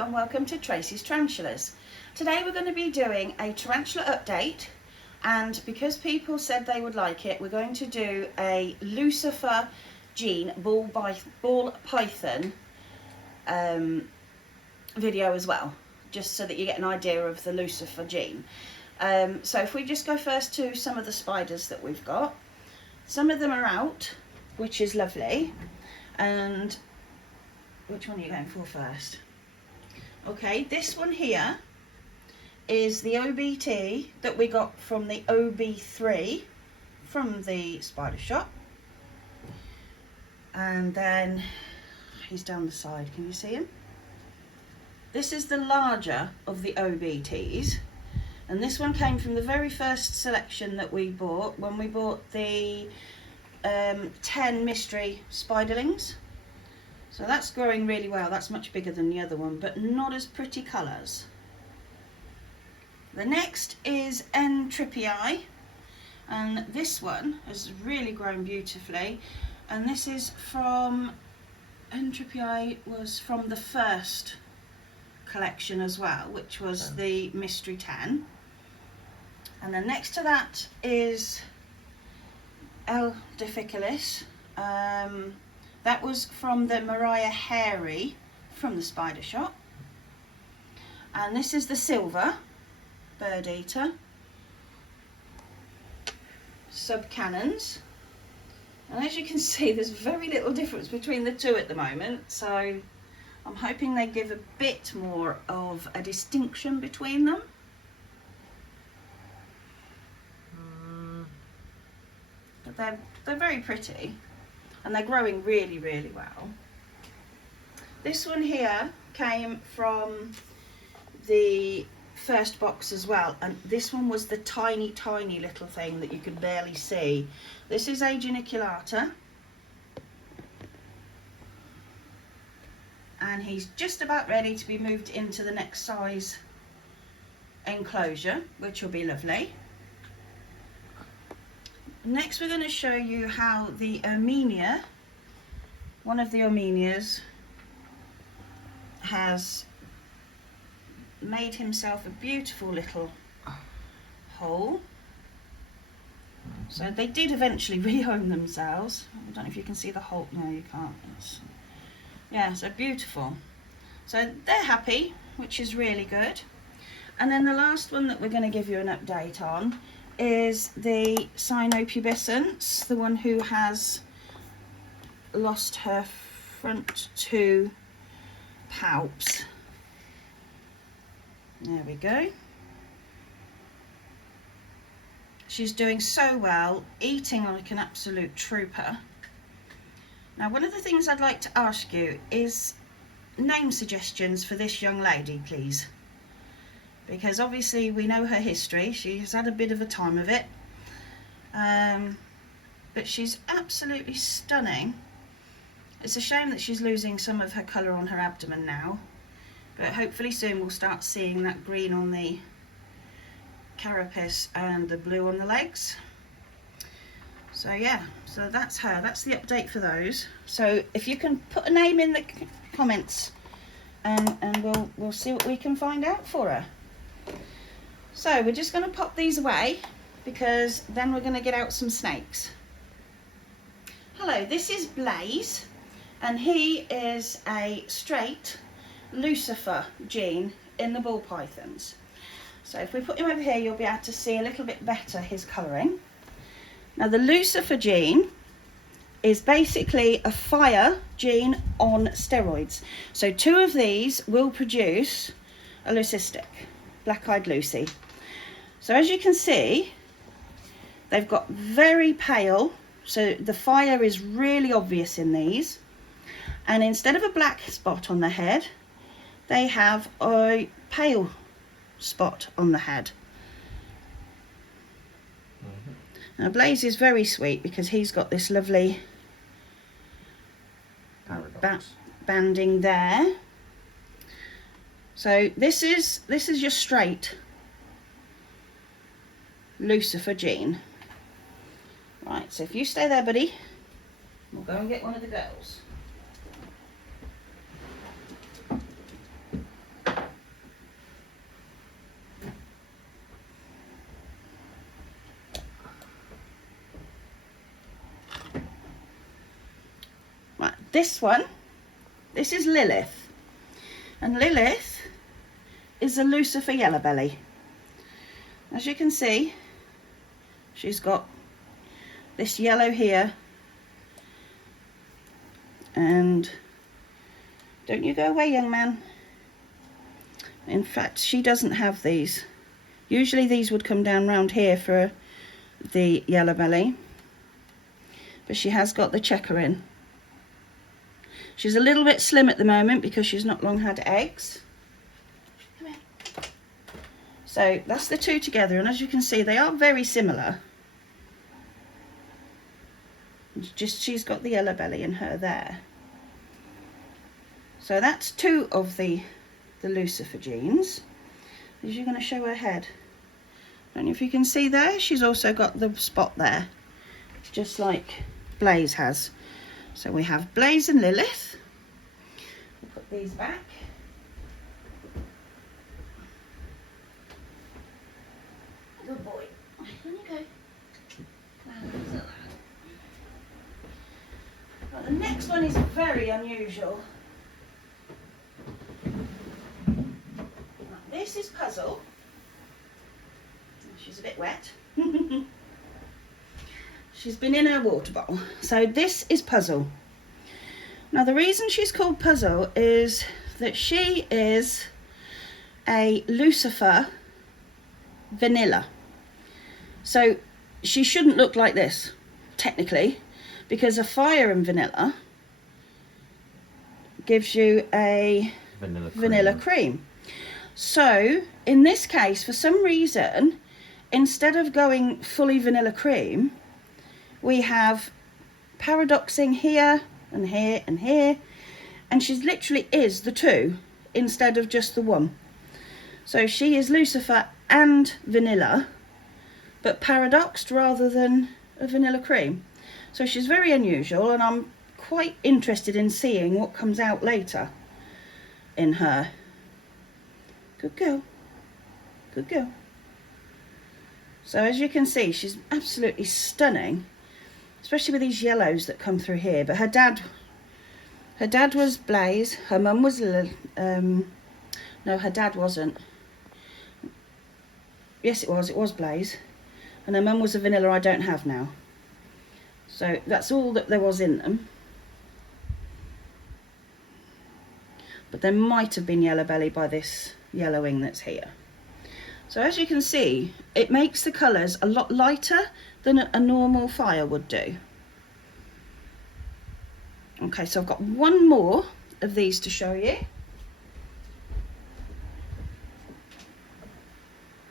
Hello and welcome to Tracy's Tarantulas. Today we're going to be doing a tarantula update, and because people said they would like it, we're going to do a Lucifer gene ball python video as well, just so that you get an idea of the Lucifer gene. So if we just go first to some of the spiders that we've got, some of them are out, which is lovely. And which one are you going for first? Okay, this one here is the OBT that we got from the OB3 from the spider shop. And then he's down the side, can you see him? This is the larger of the OBTs, and this one came from the very first selection that we bought when we bought the 10 mystery spiderlings. So that's growing really well. That's much bigger than the other one, but not as pretty colours. The next is N-Tripii, and this one has really grown beautifully. And this is from, N-Tripii was from the first collection as well, which was the Mystery 10. And then next to that is L. difficilis. That was from the Mariah Hairy from the spider shop. And this is the silver bird eater subcannons. And as you can see, there's very little difference between the two at the moment, so I'm hoping they give a bit more of a distinction between them. But they're very pretty, and they're growing really, really well. This one here came from the first box as well, and this one was the tiny, tiny little thing that you could barely see. This is A. geniculata, and he's just about ready to be moved into the next size enclosure, which will be lovely. Next we're going to show you how the Armenia, one of the Armenias, has made himself a beautiful little hole. So they did eventually rehome themselves. I don't know if you can see the hole. No, you can't. Yeah, so beautiful. So they're happy, which is really good. And then the last one that we're going to give you an update on is the Cynopubescence, the one who has lost her front two palps. There we go. She's doing so well, eating like an absolute trooper. Now, one of the things I'd like to ask you is name suggestions for this young lady, please. Because obviously we know her history. She's had a bit of a time of it. But she's absolutely stunning. It's a shame that she's losing some of her colour on her abdomen now. But hopefully soon we'll start seeing that green on the carapace and the blue on the legs. So yeah, so that's her. That's the update for those. So if you can put a name in the comments, and we'll see what we can find out for her. So we're just going to pop these away, because then we're going to get out some snakes. Hello, this is Blaze, and he is a straight Lucifer gene in the ball pythons. So if we put him over here, you'll be able to see a little bit better his colouring. Now the Lucifer gene is basically a fire gene on steroids. So two of these will produce a leucistic, black-eyed Lucy. So as you can see, they've got very pale, so the fire is really obvious in these. And instead of a black spot on the head, they have a pale spot on the head. Now Blaze is very sweet because he's got this lovely banding there. So this is your straight Lucifer gene. Right, so if you stay there, buddy, we'll go and get one of the girls. this one, this is Lilith. And Lilith is a Lucifer yellow belly. As you can see, she's got this yellow here. And don't you go away, young man. In fact, she doesn't have these. Usually these would come down round here for the yellow belly. But she has got the checker in. She's a little bit slim at the moment because she's not long had eggs. Come here. So that's the two together, and as you can see, they are very similar. Just she's got the yellow belly in her there. So that's two of the Lucifer genes. Is you going to show her head? I don't know if you can see there. She's also got the spot there, just like Blaze has. So we have Blaze and Lilith. We'll put these back. Good boy. On you go. Well, the next one is very unusual. This is Puzzle. She's a bit wet. She's been in her water bottle. So this is Puzzle. Now the reason she's called Puzzle is that she is a Lucifer vanilla. So she shouldn't look like this, technically, because a fire and vanilla gives you a vanilla cream. So in this case, for some reason, instead of going fully vanilla cream, we have paradoxing here and here and here, and she literally is the two instead of just the one. So she is Lucifer and vanilla, but paradoxed rather than a vanilla cream. So she's very unusual, and I'm quite interested in seeing what comes out later in her. Good girl. Good girl. So as you can see, she's absolutely stunning, especially with these yellows that come through here. But her dad was Blaze. Her mum was no, her dad wasn't. Yes, it was Blaze. And her mum was a vanilla I don't have now. So that's all that there was in them. But there might have been yellow belly by this yellowing that's here. So as you can see, it makes the colours a lot lighter than a normal fire would do. Okay, so I've got one more of these to show you.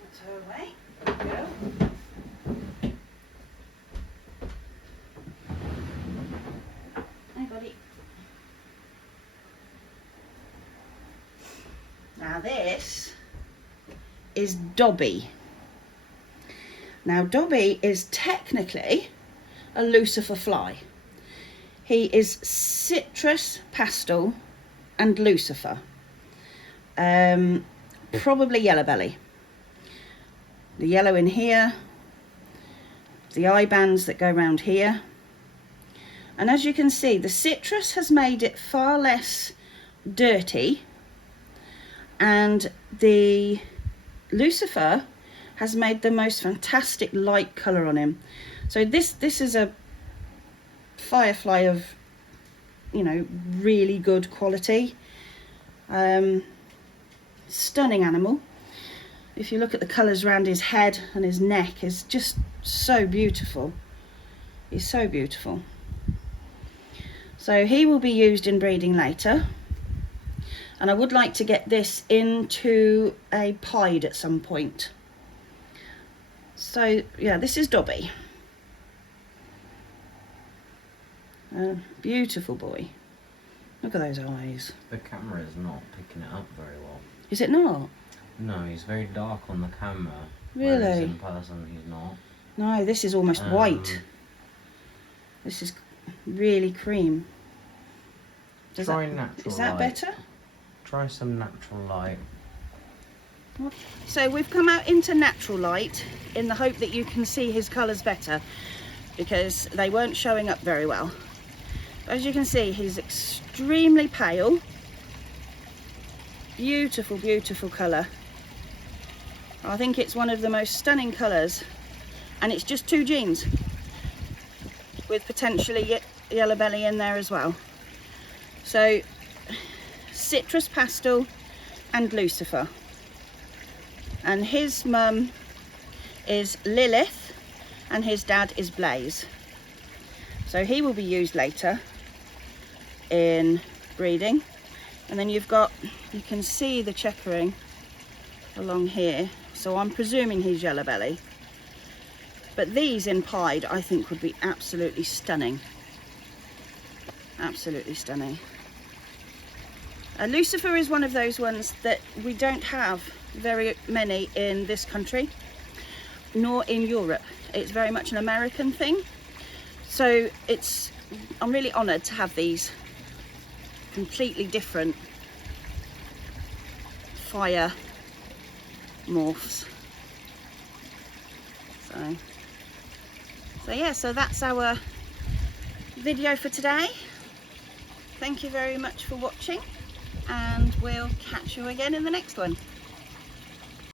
Put her away. There we go. Hi, buddy. Now this is Dobby. Now Dobby is technically a Lucifer fly. He is citrus, pastel and Lucifer. Probably yellow belly. The yellow in here, the eye bands that go around here. And as you can see, the citrus has made it far less dirty, and the Lucifer has made the most fantastic light colour on him. So this is a firefly of, you know, really good quality. Stunning animal. If you look at the colours around his head and his neck, is just so beautiful. He's so beautiful. So he will be used in breeding later. And I would like to get this into a pied at some point. So yeah, this is Dobby. Beautiful boy. Look at those eyes. The camera is not picking it up very well. Is it not? No, he's very dark on the camera. Really? Whereas in person, he's not. No, this is almost white. This is really cream. Try natural Is that light. better? Try some natural light. So we've come out into natural light in the hope that you can see his colours better, because they weren't showing up very well. As you can see, he's extremely pale. Beautiful, beautiful colour. I think it's one of the most stunning colours, and it's just 2 genes with potentially yellow belly in there as well. So citrus pastel and Lucifer, and his mum is Lilith and his dad is Blaze. So he will be used later in breeding. And then you've got, you can see the checkering along here, so I'm presuming he's yellow belly. But these in pied I think would be absolutely stunning. Absolutely stunning. Lucifer is one of those ones that we don't have very many in this country, nor in Europe. It's very much an American thing. So I'm really honoured to have these completely different fire morphs. So yeah, so that's our video for today. Thank you very much for watching, and we'll catch you again in the next one.